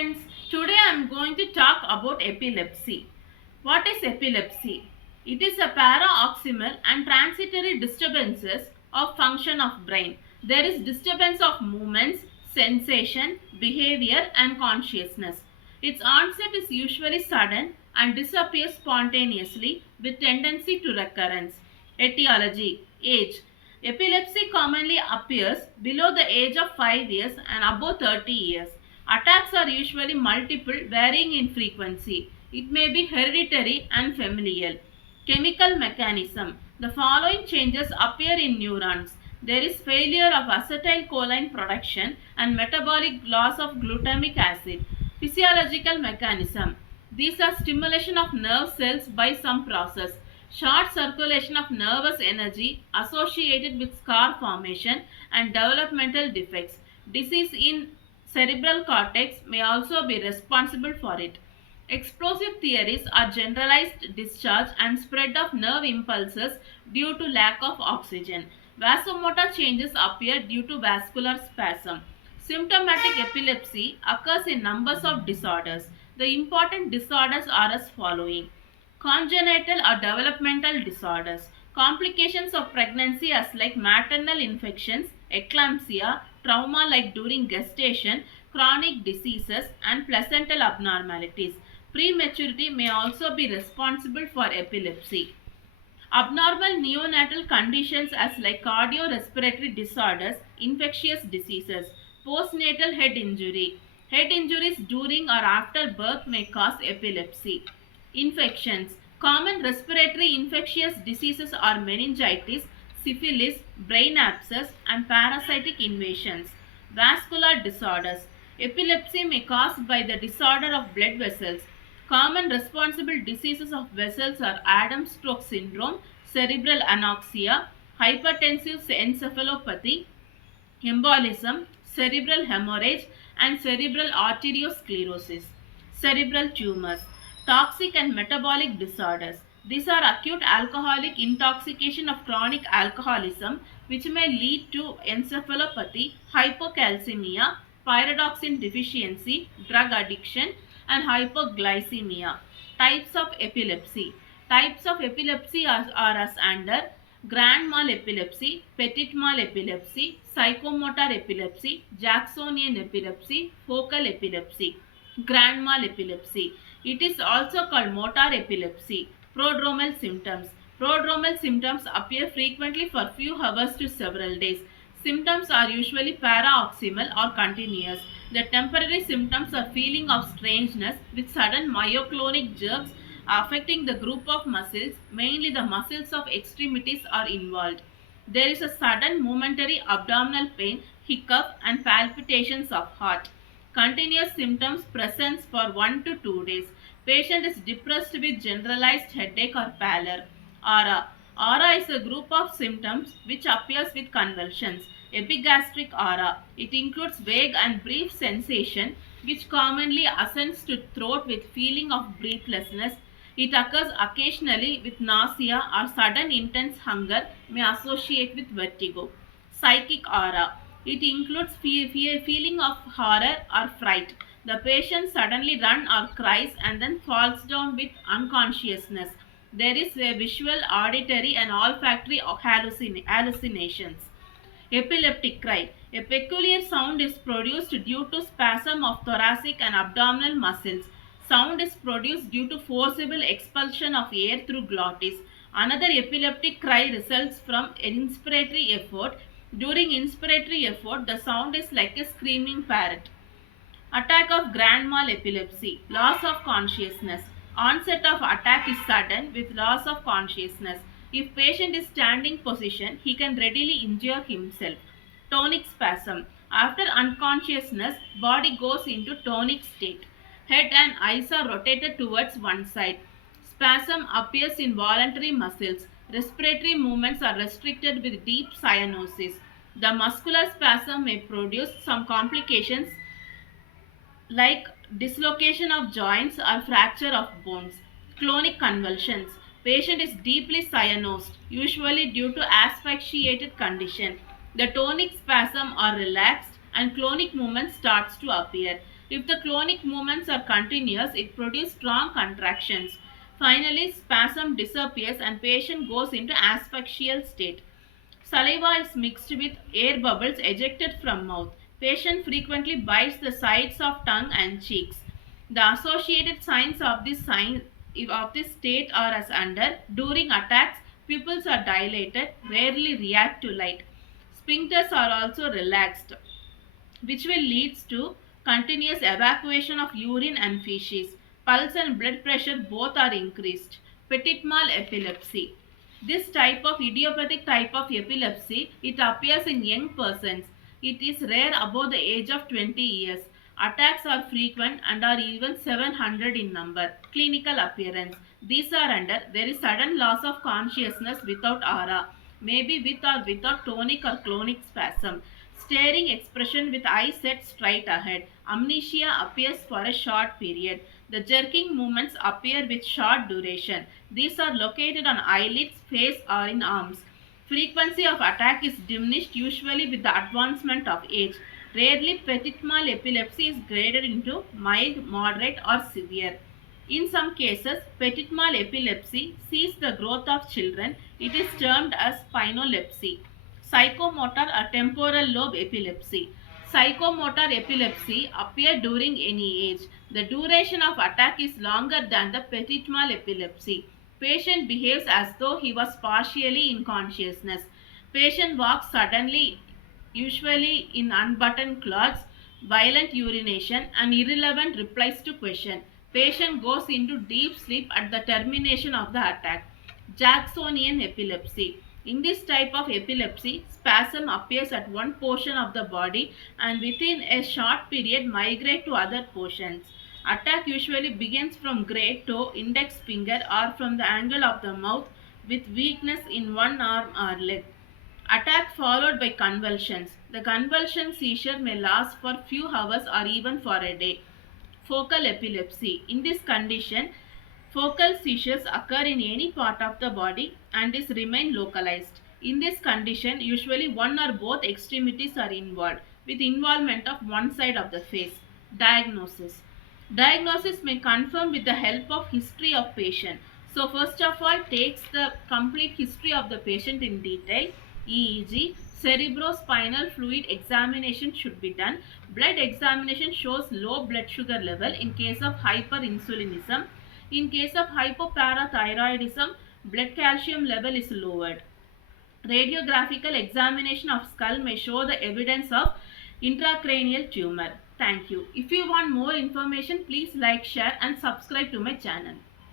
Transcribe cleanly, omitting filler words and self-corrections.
friends, today I am going to talk about epilepsy. What is epilepsy? It is a paroxysmal and transitory disturbances of function of brain. There is disturbance of movements, sensation, behavior and consciousness. Its onset is usually sudden and disappears spontaneously with tendency to recurrence. Etiology, age. Epilepsy commonly appears below the age of 5 years and above 30 years. Attacks are usually multiple, varying in frequency. It may be hereditary and familial. Chemical mechanism. The following changes appear in neurons. There is failure of acetylcholine production and metabolic loss of glutamic acid. Physiological mechanism. These are stimulation of nerve cells by some process, short circulation of nervous energy associated with scar formation and developmental defects. Disease in cerebral cortex may also be responsible for it. Explosive theories are generalized discharge and spread of nerve impulses due to lack of oxygen. Vasomotor changes appear due to vascular spasm. Symptomatic epilepsy occurs in numbers of disorders. The important disorders are as following: congenital or developmental disorders, complications of pregnancy as like maternal infections, eclampsia, trauma like during gestation, chronic diseases and placental abnormalities. Prematurity may also be responsible for epilepsy. Abnormal neonatal conditions as like cardiorespiratory disorders, infectious diseases, postnatal head injury. Head injuries during or after birth may cause epilepsy. Infections. Common respiratory infectious diseases are meningitis, syphilis, brain abscess and parasitic invasions. Vascular disorders. Epilepsy may caused by the disorder of blood vessels. Common responsible diseases of vessels are Adams-Stroke syndrome, cerebral anoxia, hypertensive encephalopathy, embolism, cerebral hemorrhage, and cerebral arteriosclerosis. Cerebral tumors, toxic and metabolic disorders. These are acute alcoholic intoxication of chronic alcoholism, which may lead to encephalopathy, hypocalcemia, pyridoxine deficiency, drug addiction, and hypoglycemia. Types of epilepsy. Types of epilepsy are as under: grand mal epilepsy, petit mal epilepsy, psychomotor epilepsy, Jacksonian epilepsy, focal epilepsy. Grand mal epilepsy. It is also called motor epilepsy. Prodromal symptoms. Prodromal symptoms appear frequently for few hours to several days. Symptoms are usually paroxysmal or continuous. The temporary symptoms are feeling of strangeness with sudden myoclonic jerks affecting the group of muscles, mainly the muscles of extremities are involved. There is a sudden momentary abdominal pain, hiccup and palpitations of heart. Continuous symptoms presents for 1 to 2 days. Patient is depressed with generalized headache or pallor. Aura. Aura is a group of symptoms which appears with convulsions. Epigastric aura. It includes vague and brief sensation which commonly ascends to throat with feeling of breathlessness. It occurs occasionally with nausea or sudden intense hunger, may associate with vertigo. Psychic aura. It includes feeling of horror or fright. The patient suddenly runs or cries and then falls down with unconsciousness. There is a visual, auditory and olfactory hallucinations. Epileptic cry. A peculiar sound is produced due to spasm of thoracic and abdominal muscles. Sound is produced due to forcible expulsion of air through glottis. Another epileptic cry results from inspiratory effort. During inspiratory effort, the sound is like a screaming parrot. Attack of grand mal epilepsy. Loss of consciousness. Onset of attack is sudden with loss of consciousness. If patient is standing position, he can readily injure himself. Tonic spasm. After unconsciousness, body goes into tonic state. Head and eyes are rotated towards one side. Spasm appears in voluntary muscles. Respiratory movements are restricted with deep cyanosis. The muscular spasm may produce some complications like dislocation of joints or fracture of bones. Clonic convulsions. Patient is deeply cyanosed, usually due to asphyxiated condition. The tonic spasm are relaxed and clonic movement starts to appear. If the clonic movements are continuous, it produces strong contractions. Finally, spasm disappears and patient goes into asphyxial state. Saliva is mixed with air bubbles ejected from mouth. Patient frequently bites the sides of tongue and cheeks. The associated signs of this state are as under. During attacks, pupils are dilated, rarely react to light. Sphincters are also relaxed, which will lead to continuous evacuation of urine and feces. Pulse and blood pressure both are increased. Petit mal epilepsy. This type of idiopathic type of epilepsy, it appears in young persons. It is rare above the age of 20 years. Attacks are frequent and are even 700 in number. Clinical appearance. These are under there is sudden loss of consciousness without aura, maybe with or without tonic or clonic spasm. Staring expression with eyes set straight ahead. Amnesia appears for a short period. The jerking movements appear with short duration. These are located on eyelids, face, or in arms. Frequency of attack is diminished usually with the advancement of age. Rarely, petit mal epilepsy is graded into mild, moderate, or severe. In some cases, petit mal epilepsy sees the growth of children. It is termed as spinolepsy. Psychomotor or temporal lobe epilepsy. Psychomotor epilepsy appear during any age. The duration of attack is longer than the petit mal epilepsy. Patient behaves as though he was partially in consciousness. Patient walks suddenly, usually in unbuttoned clothes, violent urination, and irrelevant replies to question. Patient goes into deep sleep at the termination of the attack. Jacksonian epilepsy. In this type of epilepsy, spasm appears at one portion of the body and within a short period migrate to other portions. Attack usually begins from great toe, index finger, or from the angle of the mouth with weakness in one arm or leg. Attack followed by convulsions. The convulsion seizure may last for few hours or even for a day. Focal epilepsy. In this condition, focal seizures occur in any part of the body and is remain localized. In this condition, usually one or both extremities are involved, with involvement of one side of the face. Diagnosis. Diagnosis may confirm with the help of history of patient. So first of all, takes the complete history of the patient in detail. EEG, cerebrospinal fluid examination should be done. Blood examination shows low blood sugar level in case of hyperinsulinism. In case of hypoparathyroidism, blood calcium level is lowered. Radiographical examination of skull may show the evidence of intracranial tumor. Thank you. If you want more information, please like, share and subscribe to my channel.